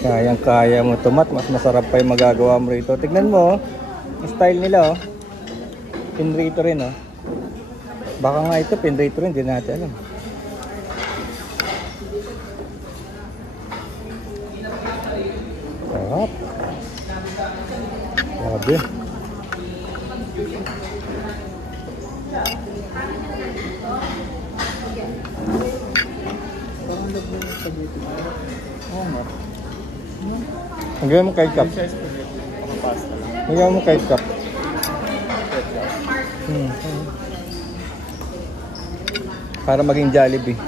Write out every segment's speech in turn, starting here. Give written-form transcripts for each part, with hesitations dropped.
Kayang-kaya mo tumat, mas masarap pa yung magagawa mo rito. Tignan mo, yung style nila, oh. Pinrito rin, oh. Baka nga ito, pinrito rin, hindi natin alam. Sarap. Grabe. Oo nga. Hanggang mo ketchup. Hanggang mo ketchup. Para maging Jollibee.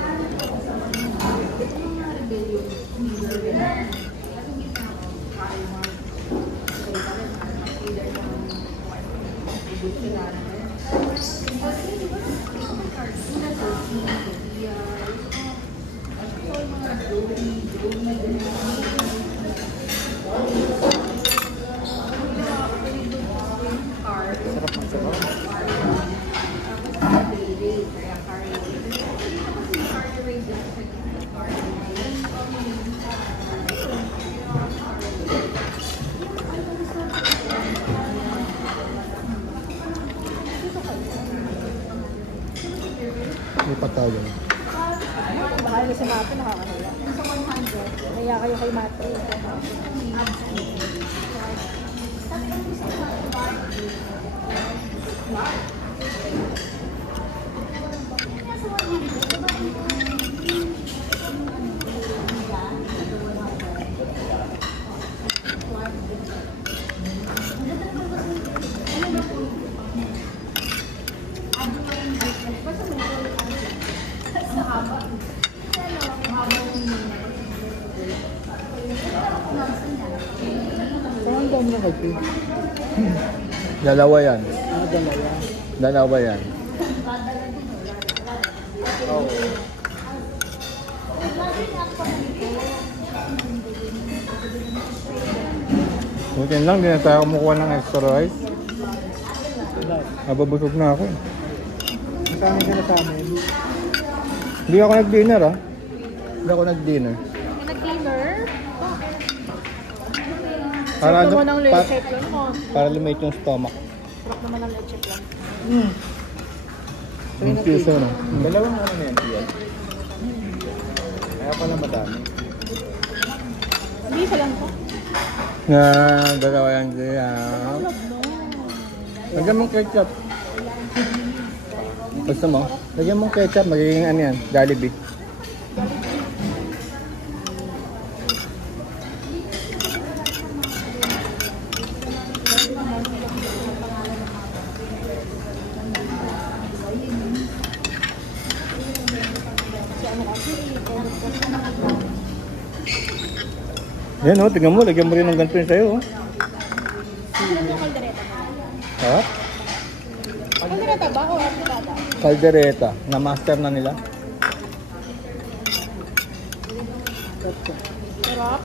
Sarap ng sarap. Lipat tayo. Bahal na si Mate, nakakahiya. Kaya kayo kay Mate. Parang dami na kayo. Dalawa yan. Dalawa. Dalawa yan. Oo. Buti lang, hindi na tayo kumukuha ng extra rice. Nababusog na ako. Kasama ka na sa amin. Hindi ako nag-dinner, ah. Hindi ako nag-dinner. Nag-dinner? Para, Sarap naman ang leche plan mo. para lumit yung stomach. Sarap naman ang leche plan. Yung piso, no? Dalawang ano na yan, Tiyan. Kaya pala madami. Hindi, isa lang po. Dalawa yan kaya. Sarap no. Lagyan mong ketchup. Gusto mo? Lagyan mong ketchup, magiging ano yan, Jollibee. Yan o, tingnan mo, lagyan mo rin ng ganito yun sa'yo. Ano yung kaldereta? Ha? Kaldereta ba o aplikada? Caldereta, na master na nila. Sarap.